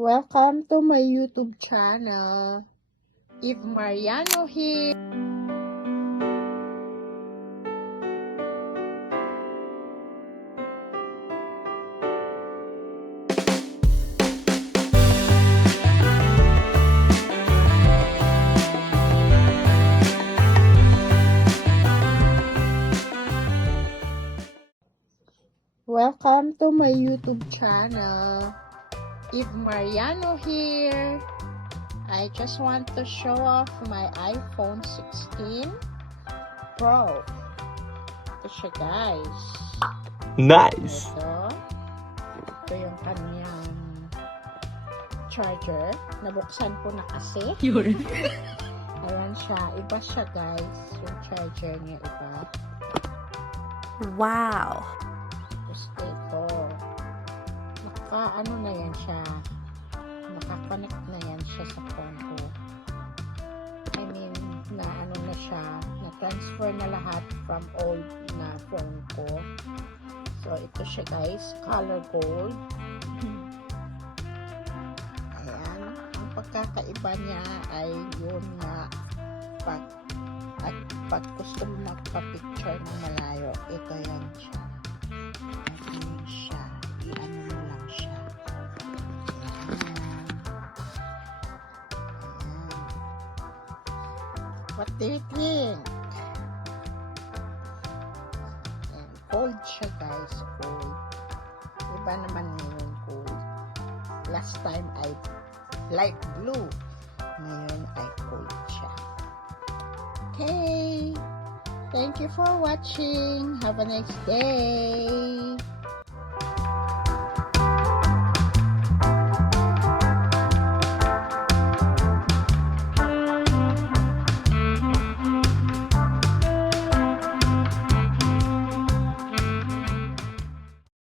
Welcome to my YouTube channel. Eve Mariano here. Welcome to my YouTube channel. Eve Mariano here. I just want to show off my iPhone 16 Pro. Ito siya, guys. Nice! Ito yung kanyang charger. Nabuksan ko na kasi. Ayan siya. Iba siya, guys. Yung charger niya iba. Wow! Tapos ito. Ano na yan siya. Nakakonect na yan siya sa phone ko. I mean, na ano na siya. Na-transfer na lahat from old na phone ko. So, ito siya, guys. Color gold. Ayan. Ang pagkakaiba niya ay yun nga pag gusto mo magpa-picture ng malayo, ito yan siya. Ayan siya. I-ano mo lang siya. Ayan. What do you think? Ayan. Gold siya, guys. Gold. Iba naman ngayon gold. Last time ay light blue. Ngayon ay gold siya. Okay. Thank you for watching. Have a nice day.